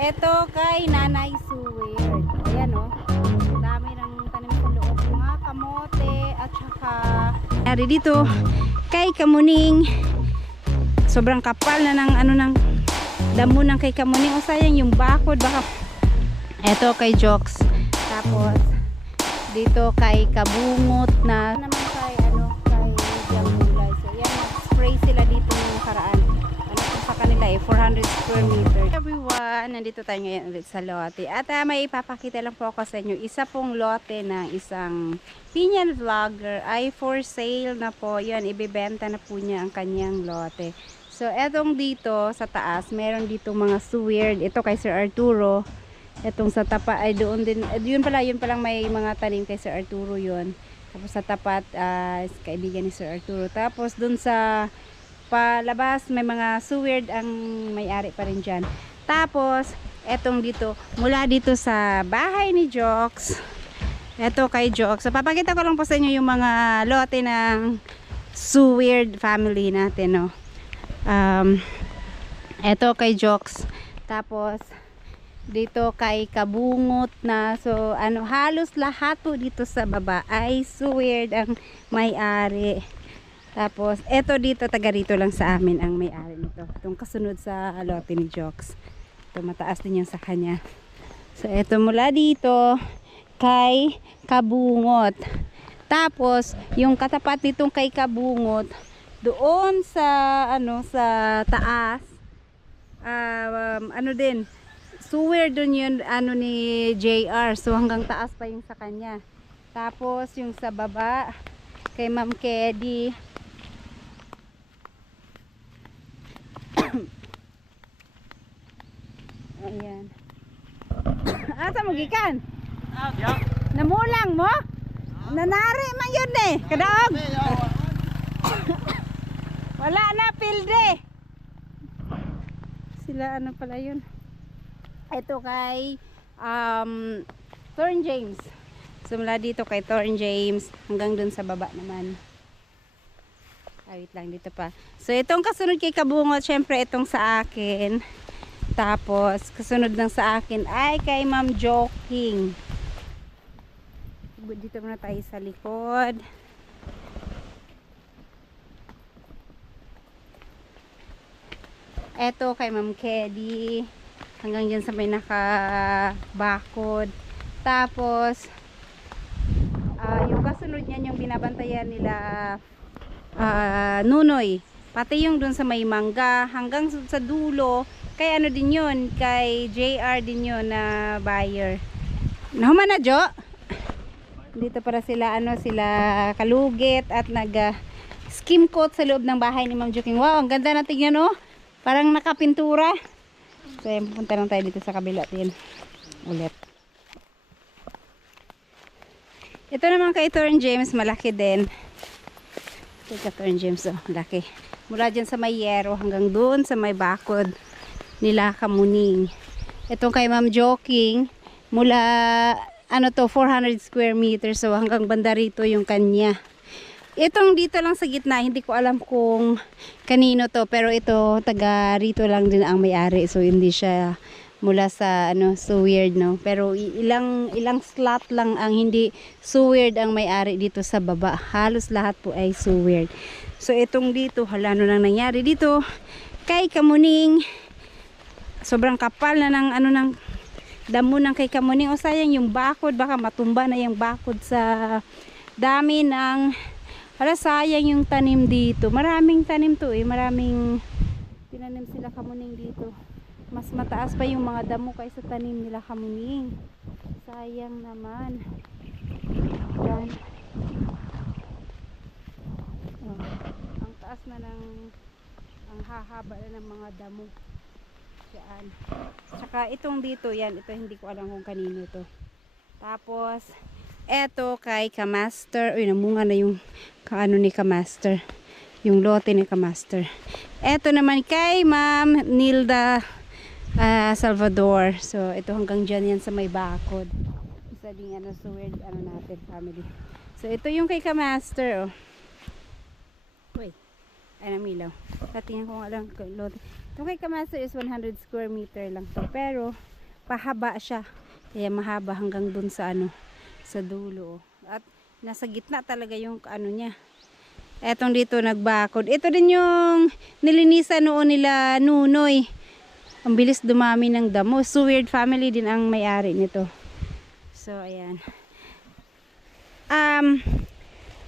Ito kay Nanay Suwir. Ayan o. Dami ng tanim sa loob. Mga kamote at saka ari dito kay Kamuning. Sobrang kapal na ng ano ng damo ng kay Kamuning. O sayang yung bakod. Baka ito kay Jokes. Tapos dito kay Kabungot na naman kay ano kay Diamulay. So yan, mag-spray sila dito ng nakaraan. Ano sa kanila 400 square meter. Everyone, nandito tayo ngayon ulit sa lote. At may ipapakita lang po ako sa inyo. Isa pong lote ng isang Pinyan vlogger ay for sale na po. Yan, ibebenta na po niya ang kanyang lote. So etong dito sa taas, meron dito mga suwird. Ito kay Sir Arturo. Etong sa tapat ay doon din, yun palang may mga tanim kay Sir Arturo yun. Tapos sa tapat, kaibigan ni Sir Arturo. Tapos doon sa palabas, may mga suwird ang may-ari pa rin dyan. Tapos, etong dito, mula dito sa bahay ni Jokes, eto kay Jokes. So, papakita ko lang po sa inyo yung mga lote ng suwird family natin, no. Eto kay Jokes. Tapos, dito kay Kabungot na so ano halos lahat po dito sa baba ay suwird ang may-ari. Tapos eto dito taga rito lang sa amin ang may-ari nito. Itong kasunod sa lote ni Jokes. Ito mataas din yung sa kanya. So eto mula dito kay Kabungot. Tapos yung katapat nitong kay Kabungot doon sa ano sa taas ano din suwird dun yun ano ni JR. So hanggang taas pa yung sa kanya. Tapos yung sa baba kay Ma'am Kedi. Ayan. Asa mo gikan? Namulang mo? Nanari man yun eh. Kadaog. Wala na pilde. Sila ano pala yun? Ito kay Thorn James. So mula dito kay Thorn James hanggang dun sa baba naman. Wait lang dito pa. So itong kasunod kay Kabungot, syempre itong sa akin. Tapos kasunod ng sa akin ay kay Ma'am Joking. Dito muna tayo sa likod. Ito kay Ma'am Kedi. Hanggang dyan sa may nakabakod. Tapos yung kasunod niyan yung binabantayan nila Nunoy. Pati yung dun sa may mangga hanggang sa dulo kay ano din yun, kay JR din yun na buyer. Nahuman na Jo. Dito para sila ano sila kalugit at nag skim coat sa loob ng bahay ni Ma'am Joking. Wow, ang ganda na tingnan oh. Parang nakapintura. So, pupunta lang tayo dito sa kabila din. Ulit. Ito naman kay Thorn James, malaki din. Ito kay Thorn James, oh, malaki. Mula dyan sa may yero hanggang doon sa may bakod nila Kamuning. Ito kay Ma'am Joking, mula ano to, 400 square meters. So, hanggang banda rito yung kanya. Itong dito lang sa gitna, hindi ko alam kung kanino to, pero ito taga rito lang din ang may-ari. So hindi siya mula sa ano suwird, no. Pero ilang slot lang ang hindi suwird ang may-ari dito sa baba. Halos lahat po ay suwird. So itong dito, hala ano nang nangyari dito kay Kamuning. Sobrang kapal na ng ano ng damo ng kay Kamuning. O sayang yung bakod, baka matumba na yung bakod sa dami ng para sayang yung tanim dito. Maraming tanim to eh. Maraming tinanim sila Kamuning dito. Mas mataas pa yung mga damo kaysa tanim nila Kamuning. Sayang naman. Yan. Oh, ang taas na ng ang hahaba na ng mga damo. Yan. Tsaka itong dito yan. Ito hindi ko alam kung kanino to. Tapos eto kay Kamaster. Uy, namunga na yung kaano ni Kamaster. Yung lote ni Kamaster. Eto naman kay Ma'am Nilda Salvador. So, ito hanggang dyan yan sa may bakod. Isa ding ano, so weird ano natin, family. So, ito yung kay Kamaster. Oh. Uy, ay namilaw. Tatingnan ko nga lang lote. Yung kay Kamaster is 100 square meter lang to. Pero, pahaba siya. Kaya mahaba hanggang dun sa ano, sa dulo. At nasa gitna talaga yung ano niya. Etong dito nagbakod. Ito din yung nilinisan noon nila Nunoy. Ang bilis dumami ng damo. So weird family din ang may-ari nito. So, ayan.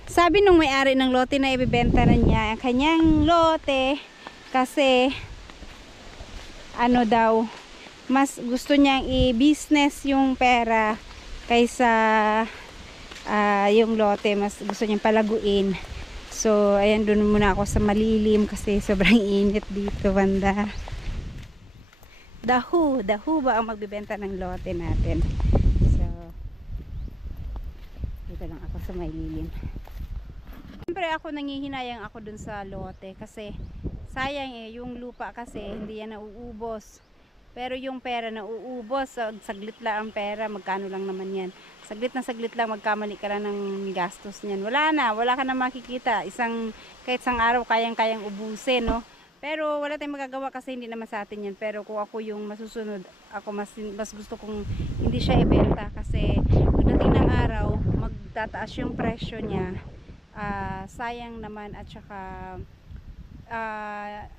Sabi nung may-ari ng lote na ibebenta na niya ang kanyang lote kasi ano daw, mas gusto niyang i-business yung pera kaysa yung lote, mas gusto niyang palaguin. So ayan, doon muna ako sa malilim kasi sobrang init dito banda. Dahu ba ang magbebenta ng lote natin? So dito lang ako sa malilim. Siyempre ako nangihinayang ako dun sa lote kasi sayang yung lupa kasi hindi yan nauubos. Pero yung pera nauubos, saglit lang ang pera, magkano lang naman yan. Saglit lang, magkamali ka lang ng gastos niyan. Wala ka na makikita. Kahit isang araw kayang-kayang ubusin, no? Pero wala tayong magagawa kasi hindi naman sa atin yan. Pero kung ako yung masusunod, ako mas gusto kong hindi siya ibenta kasi pagdating ng araw, magtataas yung presyo niya. Sayang naman at saka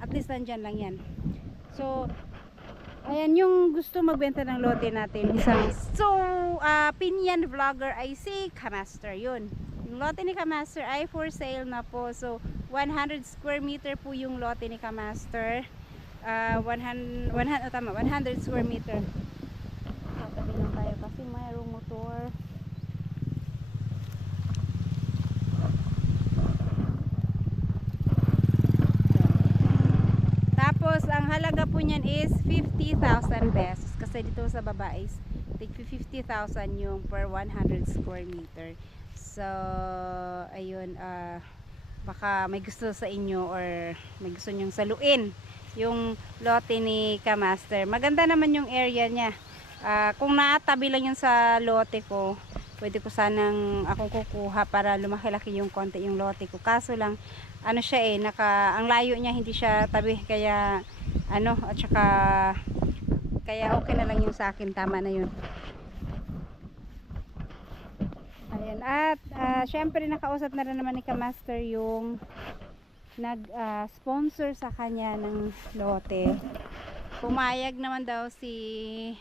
at least nandyan lang yan. So ayan yung gusto magbenta ng lote natin, isang Pinyan Vlogger ay si Kamaster. Yun, yung lote ni Kamaster ay for sale na po. So 100 square meter po yung lote ni Kamaster. 100 square meter. Tabi lang tayo kasi mayroong motor. Tapos ang halaga po niyan is 50,000 pesos kasi dito sa baba is 50,000 yung per 100 square meter. So ayun, baka may gusto sa inyo or may gusto nyong saluin yung lote ni Kamaster. Maganda naman yung area niya. Kung natabi lang yun sa lote ko, pwede ko sanang akong kukuha para lumaki-laki yung konti yung lote ko. Kaso lang ano siya ang layo niya, hindi siya tabi, kaya at saka kaya okay na lang yung sa akin, tama na yun. Ayan, at syempre nakausap na rin naman ni Kamaster yung nag-sponsor sa kanya ng lote. Pumayag naman daw si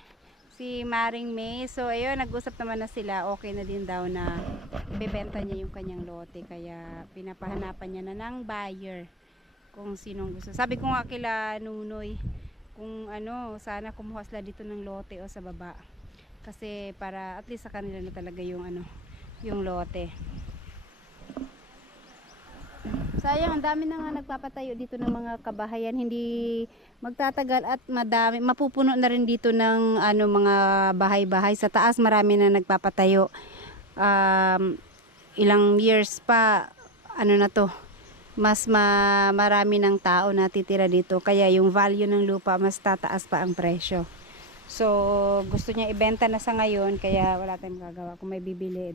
Maring May. So ayun, nag-usap naman na sila, okay na din daw na ibebenta niya yung kanyang lote, kaya pinapahanapan niya na ng buyer kung sinong gusto. Sabi ko nga kila Nunoy kung sana kumuha sila dito ng lote o sa baba kasi para at least sa kanila na talaga yung yung lote. Sayang, ang dami na nga nagpapatayo dito ng mga kabahayan, hindi magtatagal at madami, mapupuno na rin dito ng mga bahay-bahay. Sa taas marami na nagpapatayo. Ilang years pa, na to, mas marami ng tao na titira dito. Kaya yung value ng lupa, mas tataas pa ang presyo. So, gusto niya ibenta na sa ngayon, kaya wala tayong magagawa. Kung may bibili,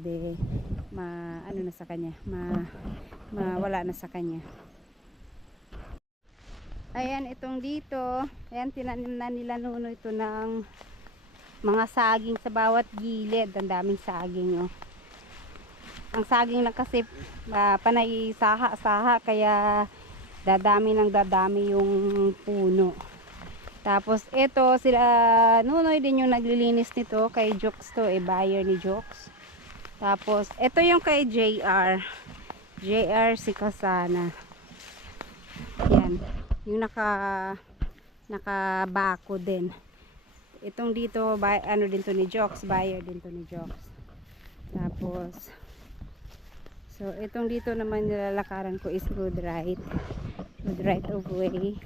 na sa kanya, wala na sa kanya. Ayan, itong dito, ayan, tinanim na nila Nuno ito ng mga saging sa bawat gilid. Ang daming saging, oh. Ang saging lang kasi panay saha-saha, kaya dadami yung puno. Tapos ito, sila Nunoy din yung naglilinis nito, kay Jokes to, buyer ni Jokes. Tapos ito yung kay JR si Kasana. Yan, yung nakabako din. Itong dito, din to ni Jokes, buyer din to ni Jokes. Tapos so itong dito naman nilalakaran ko is road right of way.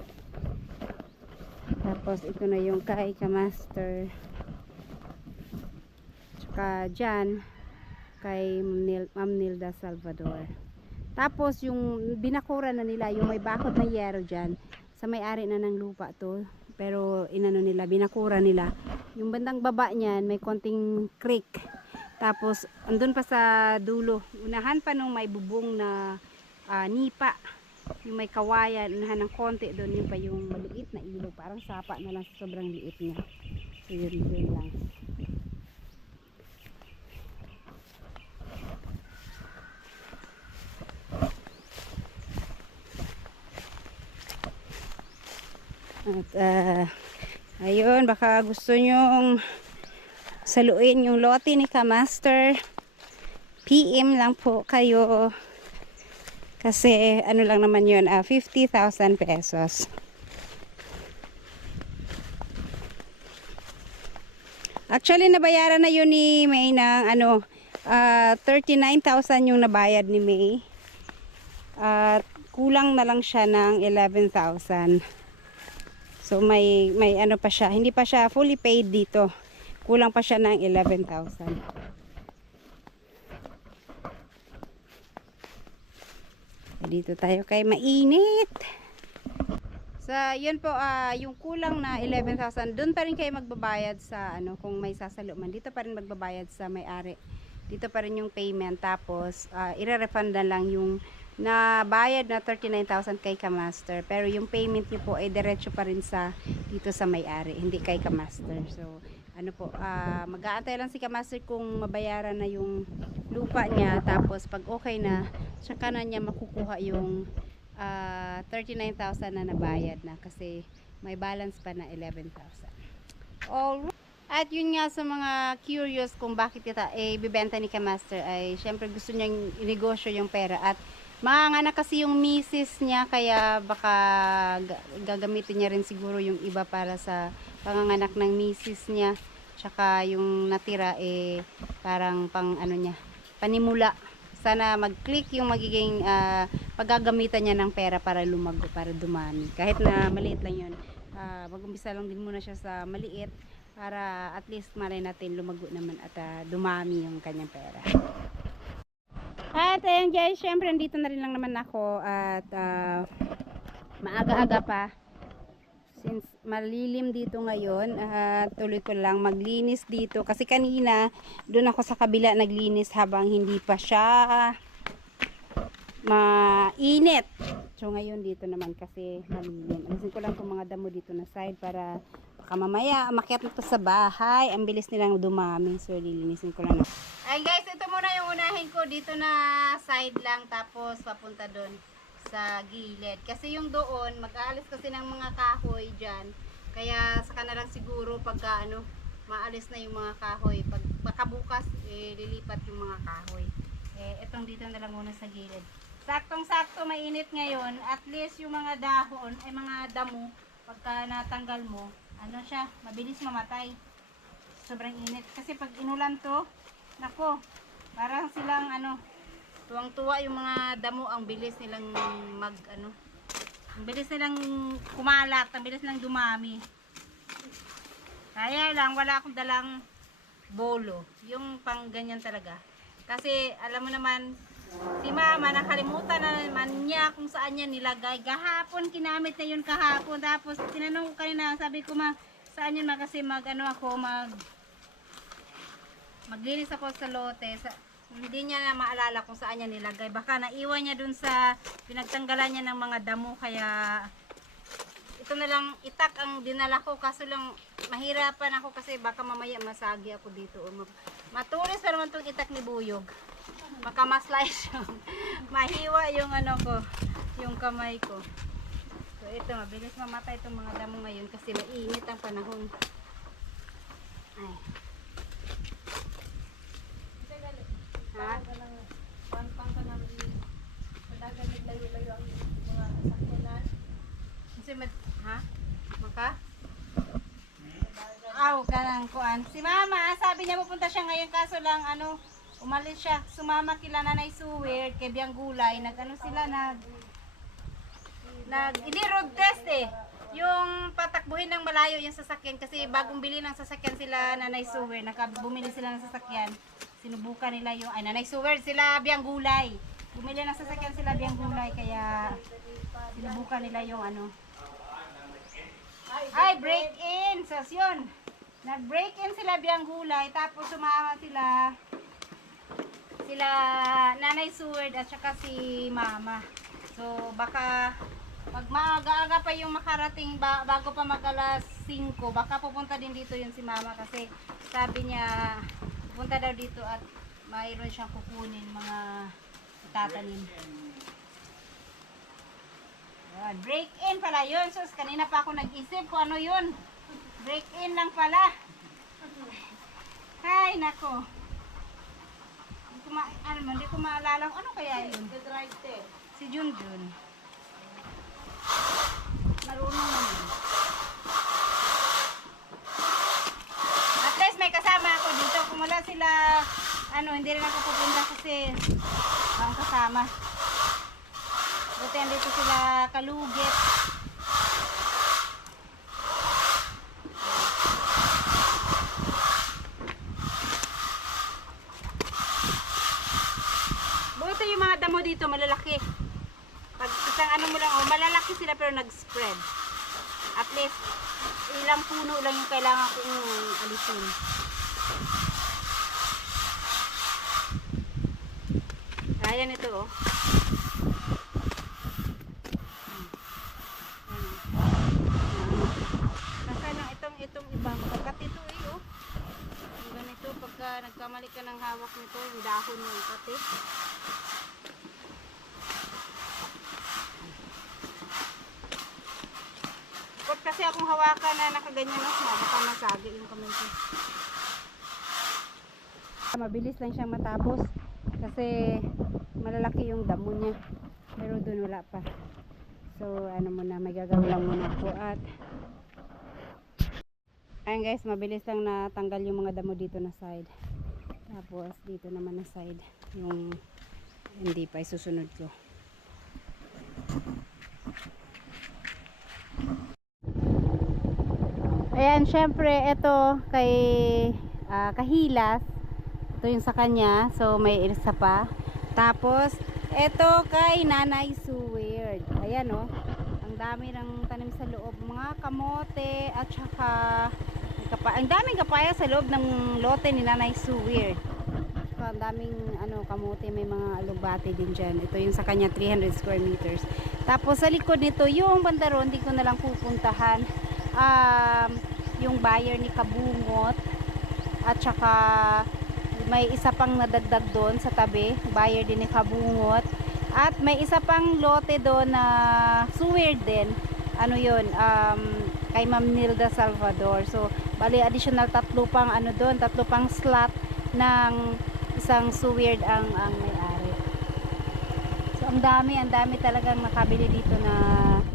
Tapos ito na yung kay Kamaster, tsaka dyan kay Ma'am Nilda Salvador. Tapos yung binakura na nila, yung may bakod na yero dyan, sa may-ari na ng lupa to, pero binakura nila. Yung bandang baba niyan may konting creek. Tapos andun pa sa dulo, unahan pa nung may bubong na nipa. yung may kawayan, unahan ng konti doon, yung pa yung maliit na ilog, parang sapa na lang sa sobrang liit niya. So yun lang. At ayun, baka gusto nyong saluin yung lote ni Kamaster, PM lang po kayo. Kasi ano lang naman yun, 50,000 pesos. Actually nabayaran na yun ni May ng 39,000 yung nabayad ni May. At kulang na lang siya ng 11,000. So may ano pa siya, hindi pa siya fully paid dito. Kulang pa siya ng 11,000. Dito tayo kay mainit. So, yun po, yung kulang na 11,000, doon pa rin kayo magbabayad sa, kung may sasalo man. Dito pa rin magbabayad sa may-ari. Dito pa rin yung payment. Tapos, ire-refund na lang yung nabayad na 39,000 kay Kamaster. Pero yung payment niyo po ay diretso pa rin sa, dito sa may-ari, hindi kay Kamaster. So, mag-aantay lang si Kamaster kung mabayaran na yung lupa niya. Tapos, pag okay na, saka na niya makukuha yung 39,000 na nabayad na kasi may balance pa na 11,000. Alright. At yun nga, sa mga curious kung bakit ito bibenta ni Kamaster, ay syempre gusto niyang inegosyo yung pera at manganganak kasi yung misis niya, kaya baka gagamitin niya rin siguro yung iba para sa panganganak ng misis niya. Tsaka yung natira parang pang niya, panimula. Sana mag-click yung magiging paggagamitan niya ng pera para lumago, para dumami. Kahit na maliit lang yun. Mag-umpisa lang din muna siya sa maliit para at least malay natin lumago naman at dumami yung kanyang pera. At ayun guys, syempre andito na rin lang naman ako at maaga-aga pa. Since malilim dito ngayon, tuloy ko lang maglinis dito. Kasi kanina, doon ako sa kabila naglinis habang hindi pa siya mainit. So ngayon dito naman kasi malilim. Alisin ko lang itong mga damo dito na side para baka mamaya makiat na to sa bahay. Ang bilis nilang dumami. So lilinisin ko lang. Ay guys, ito muna yung unahin ko dito na side lang. Tapos papunta doon sa gilid. Kasi yung doon, mag-aalis kasi ng mga kahoy dyan. Kaya saka na lang siguro pagka maalis na yung mga kahoy. Baka bukas, lilipat yung mga kahoy. Itong dito na lang muna sa gilid. Saktong-sakto, mainit ngayon. At least yung mga dahon, mga damo, pagka natanggal mo, siya, mabilis mamatay. Sobrang init. Kasi pag inulan to, nako, parang silang tuwang-tuwa yung mga damo, ang bilis nilang ang bilis nilang kumalat, ang bilis nilang dumami. Kaya lang, wala akong dalang bolo. Yung pang ganyan talaga. Kasi, alam mo naman, si mama, nakalimutan na naman niya kung saan niya nilagay. Kahapon, kinamit na yun kahapon. Tapos, tinanong ko kanina, sabi ko, saan yun kasi maglinis ako sa lote. Hindi niya na maalala kung saan niya nilagay. Baka naiwan niya dun sa pinagtanggalan niya ng mga damo. Kaya ito na lang itak ang dinala ko. Kaso lang mahirapan ako kasi baka mamaya masagi ako dito. Matulis pa naman itong itak ni Buyog. Baka ma-slice yung mahiwa yung ko, yung kamay ko. So ito, mabilis mamatay itong mga damo ngayon kasi mainit ang panahon. Ay. Ha? Pampang ka naman padagan naglayo-layo ang mga sakyanan. Kasi ha? Maka? Aw, kanang kuan. Si mama, sabi niya pupunta siya ngayon kaso lang umalis siya. Sumama kila Nanay Suwer, kay Biang Gulay. Sila hindi road test yung patakbuhin ng malayo yung sasakyan kasi bagong bili ng sasakyan sila Nanay Suwer. Bumili sila ng sasakyan. Sinubukan nila yung, Nanay Suwer, sila Biang Gulay. Bumili ng sasakyan sila Biang Gulay, kaya sinubukan nila yung break in. So, yun. Nag-break in sila Biang Gulay, tapos sumama sila Nanay Suwer at saka si Mama. So, So baka pag maaga-aga pa yung makarating bago pa mag alas 5, baka pupunta din dito yun si mama kasi sabi niya pupunta daw dito at mayroon siyang kukunin mga tatanim. Yan, break in pala yun. Sus, kanina pa ako nag-isip kung ano yun. Break in lang pala. Hay, nako. Hindi ko maalala ano kaya yun. Si Junjun. Marunong naman. At least may kasama ako dito. Kung wala sila, hindi rin ako pupunta kasi ang kasama. Buti dito sila kalugit. Buti yung mga damo dito malalaki. Pag isang mo lang, malalaki sila pero nag-spread. At least, ilang puno lang yung kailangan kong alisin. Ayan ito oh. Kasi lang itong ibang pagkat ito oh. Yung ganito, pagka nagkamali ka ng hawak nito, yung dahon yung kati. Kasi akong hawakan na nakaganyan baka masagi yung kamay ko. Mabilis lang siyang matapos kasi malalaki yung damo niya pero doon wala pa. So muna, may gagawin lang muna ako at ayun guys, mabilis lang natanggal yung mga damo dito na side. Tapos dito naman na side yung hindi pa isusunod ko. Ayan, syempre ito kay Kahilas. Ito yung sa kanya. So may isa pa. Tapos ito kay Nanay Suweird. Ayan oh. Ang dami ng tanim sa loob, mga kamote at saka ang daming kapaya sa loob ng lote ni Nanay Suweird. So, ang daming kamote, may mga alugbati din diyan. Ito yung sa kanya 300 square meters. Tapos sa likod nito, yung bandaron, hindi ko na lang pupuntahan. Yung buyer ni Kabungot at saka may isa pang nadagdag doon sa tabi, buyer din ni Kabungot, at may isa pang lote doon na Suweird din, yun, kay Ma'am Nilda Salvador. So bali additional tatlo pang tatlo pang slot ng isang Suweird ang may-ari. So ang dami talagang nakabili dito na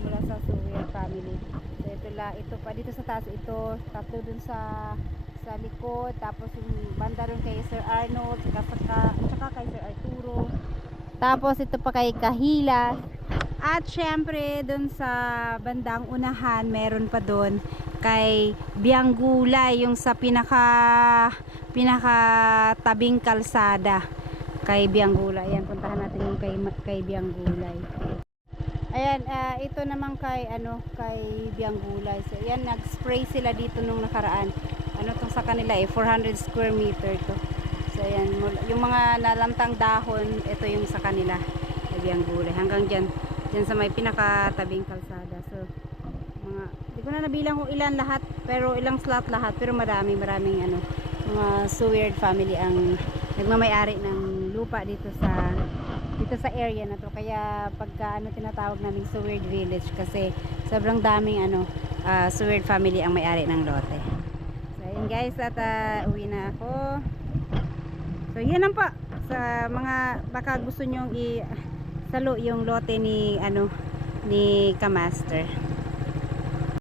mula sa Suweird family. Ito pa dito sa taas, ito tatlo dun sa likod, tapos yung banda ron kay Sir Arnold tsaka kay Sir Arturo, tapos ito pa kay Kahila, at syempre dun sa bandang unahan meron pa dun kay Biang Gulay, yung sa pinaka tabing kalsada kay Biang Gulay. Ayan, puntahan natin yung kay Biang Gulay. Ayan, ito naman kay Biang Gulay. So ayan, nag-spray sila dito nung nakaraan. Tong sa kanila 400 square meter to. So ayan, yung mga nalantang dahon, ito yung sa kanila kay Biang Gulay. Hanggang diyan sa may pinakatabing kalsada. So hindi ko na nabilang kung ilan lahat, pero ilang slot lahat, pero maraming mga Suweird family ang nagmamay-ari ng lupa dito sa area na to. Kaya pagka tinatawag namin Suweird Village kasi sobrang daming Suweird family ang may-ari ng lote. So ayun guys, at uwi na ako. So yan lang po sa mga baka gusto nyong salo yung lote ni Kamaster.